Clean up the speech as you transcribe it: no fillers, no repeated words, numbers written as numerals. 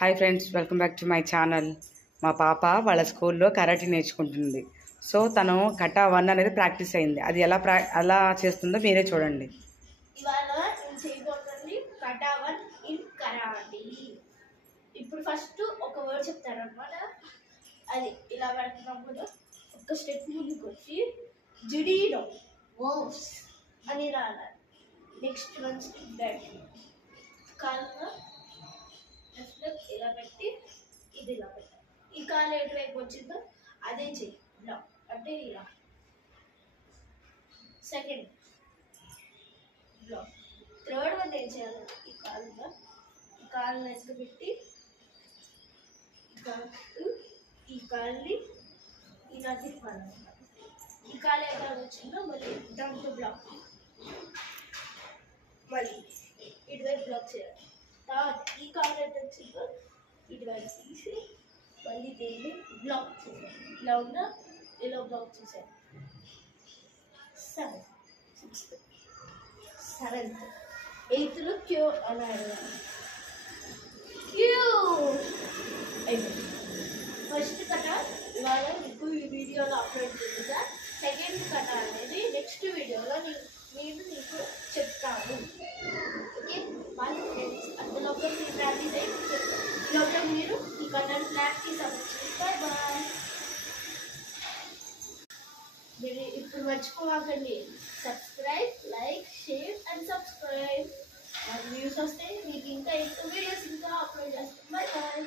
Hi friends, welcome back to my channel. మా పాప వాళ్ళ స్కూల్లో కరాటే నేర్చుకుంటుంది. సో తను కటా 1 అనేది ప్రాక్టీస్ అయింది. అది ఎలా చేస్తుందో మీరే చూడండి. ఇవాళ నేను చేయబోతుంది కటా 1 ఇన్ కరాటే. ఇప్పుడు ఫస్ట్ ఒక వర్డ్ చెప్తాను అనమాట. అది ఇలా పెడుతున్నప్పుడు ఒక స్టెప్ ముందుకు వచ్చి జిడీలో వర్బ్స్ అని ఇలా అన్నారు. నెక్స్ట్ 1 స్టెప్ బ్యాక్ కాలుగా లెఫ్ట్ ఇలా పెట్టి ఇది ఇలా పెట్టాలి. ఈ కాలు ఎటువైపు వచ్చిందో అదే చెయ్యి ఇలా అంటే ఇలా. Second black. థర్డ్ వన్ ఏం చేయాలి? ఈ కాలు వెనక పెట్టి ఈ కాల్ని ఇలా తిప్పాలన్నమాట. ఈ కాలు ఎక్కడ వచ్చిందో మళ్ళీ డంప్ బ్లాక్, మళ్ళీ ఇటువైపు బ్లాక్ చేయాలి. తర్వాత ఈ కాలు ఎక్కడ వచ్చిందో ఇటువైపు తీసి మళ్ళీ దీన్ని బ్లాక్ చేయాలి. ఇలా ఉన్న ఇలా బ్లాక్ చేశాను. 7 6 7th 8th క్యూ అన్నాడు. క్యూ అయిపోయింది. ఫస్ట్ కట ఇవాళ మీకు ఈ వీడియోలో అప్లోడ్ చేసా. సెకండ్ కట అనేది నెక్స్ట్ వీడియోలో నేను మీకు చెప్తాను. Okay bye friends. అందులోపల మీరు ప్రాక్టీస్ అయ్యి లోపల మీరు ఈ కటను ప్రాక్టీస్ అవ్వచ్చు. Bye bye. మీరు ఇప్పుడు మర్చిపోకండి, subscribe, like, share and subscribe. Views వస్తే మీకు ఇంకా ఎక్కువ వీడియోస్ ఇంకా అప్లోడ్ చేస్తాను. Bye bye.